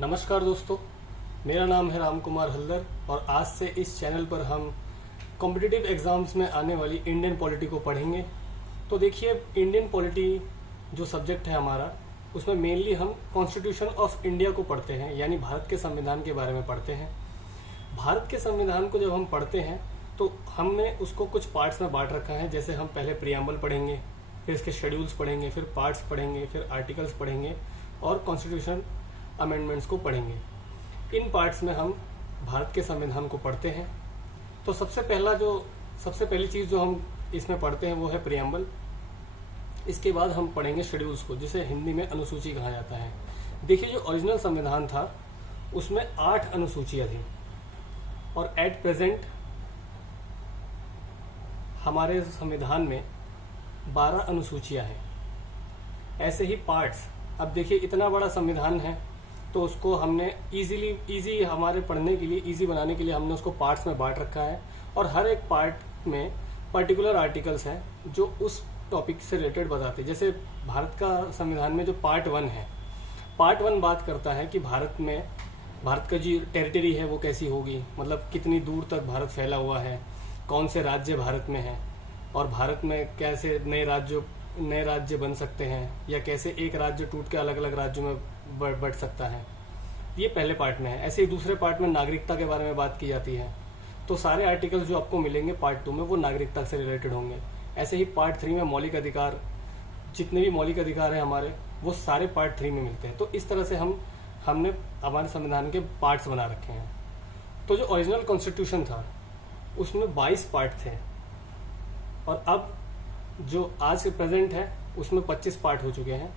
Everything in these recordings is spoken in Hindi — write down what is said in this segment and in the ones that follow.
नमस्कार दोस्तों, मेरा नाम है राम कुमार हल्दर और आज से इस चैनल पर हम कॉम्पिटिटिव एग्ज़ाम्स में आने वाली इंडियन पॉलिटी को पढ़ेंगे। तो देखिए, इंडियन पॉलिटी जो सब्जेक्ट है हमारा, उसमें मेनली हम कॉन्स्टिट्यूशन ऑफ इंडिया को पढ़ते हैं, यानी भारत के संविधान के बारे में पढ़ते हैं। भारत के संविधान को जब हम पढ़ते हैं तो हमने उसको कुछ पार्ट्स में बांट रखा है। जैसे हम पहले प्रियम्बल पढ़ेंगे, फिर इसके शेड्यूल्स पढ़ेंगे, फिर पार्ट्स पढ़ेंगे, फिर आर्टिकल्स पढ़ेंगे और कॉन्स्टिट्यूशन अमेंडमेंट्स को पढ़ेंगे। इन पार्ट्स में हम भारत के संविधान को पढ़ते हैं। तो सबसे पहली चीज़ जो हम इसमें पढ़ते हैं वो है प्रियम्बल। इसके बाद हम पढ़ेंगे शेड्यूल्स को, जिसे हिंदी में अनुसूची कहा जाता है। देखिए, जो ओरिजिनल संविधान था उसमें 8 अनुसूचियाँ थी और एट प्रेजेंट हमारे संविधान में 12 अनुसूचियाँ हैं। ऐसे ही पार्ट्स, अब देखिए इतना बड़ा संविधान है तो उसको हमने इजी हमारे पढ़ने के लिए, इजी बनाने के लिए हमने उसको पार्ट्स में बांट रखा है और हर एक पार्ट में पर्टिकुलर आर्टिकल्स हैं जो उस टॉपिक से रिलेटेड बताते हैं। जैसे भारत का संविधान में जो पार्ट 1 है, पार्ट 1 बात करता है कि भारत का जो टेरिटरी है वो कैसी होगी, मतलब कितनी दूर तक भारत फैला हुआ है, कौन से राज्य भारत में है और भारत में कैसे नए राज्य बन सकते हैं या कैसे एक राज्य टूट के अलग अलग राज्यों में बढ़ सकता है। ये पहले पार्ट में है। ऐसे ही दूसरे पार्ट में नागरिकता के बारे में बात की जाती है। तो सारे आर्टिकल्स जो आपको मिलेंगे पार्ट 2 में वो नागरिकता से रिलेटेड होंगे। ऐसे ही पार्ट 3 में मौलिक अधिकार, जितने भी मौलिक अधिकार हैं हमारे, वो सारे पार्ट 3 में मिलते हैं। तो इस तरह से हमने हमारे संविधान के पार्ट्स बना रखे हैं। तो जो ओरिजिनल कॉन्स्टिट्यूशन था उसमें 22 पार्ट थे और अब जो आज के प्रेजेंट है उसमें 25 पार्ट हो चुके हैं।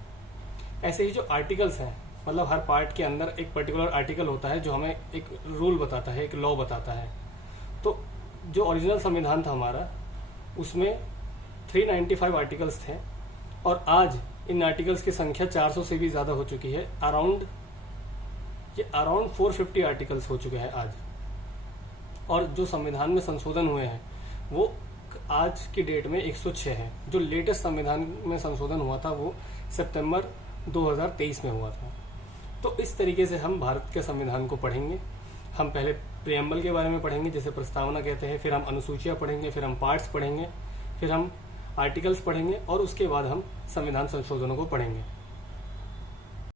ऐसे ही जो आर्टिकल्स हैं, मतलब हर पार्ट के अंदर एक पर्टिकुलर आर्टिकल होता है जो हमें एक रूल बताता है, एक लॉ बताता है। तो जो ओरिजिनल संविधान था हमारा उसमें 395 आर्टिकल्स थे और आज इन आर्टिकल्स की संख्या 400 से भी ज़्यादा हो चुकी है। अराउंड 450 आर्टिकल्स हो चुके हैं आज। और जो संविधान में संशोधन हुए हैं वो आज की डेट में 106 है। जो लेटेस्ट संविधान में संशोधन हुआ था वो सितंबर 2023 में हुआ था। तो इस तरीके से हम भारत के संविधान को पढ़ेंगे। हम पहले प्रियम्बल के बारे में पढ़ेंगे, जिसे प्रस्तावना कहते हैं, फिर हम अनुसूचियाँ पढ़ेंगे, फिर हम पार्ट्स पढ़ेंगे, फिर हम आर्टिकल्स पढ़ेंगे और उसके बाद हम संविधान संशोधनों को पढ़ेंगे।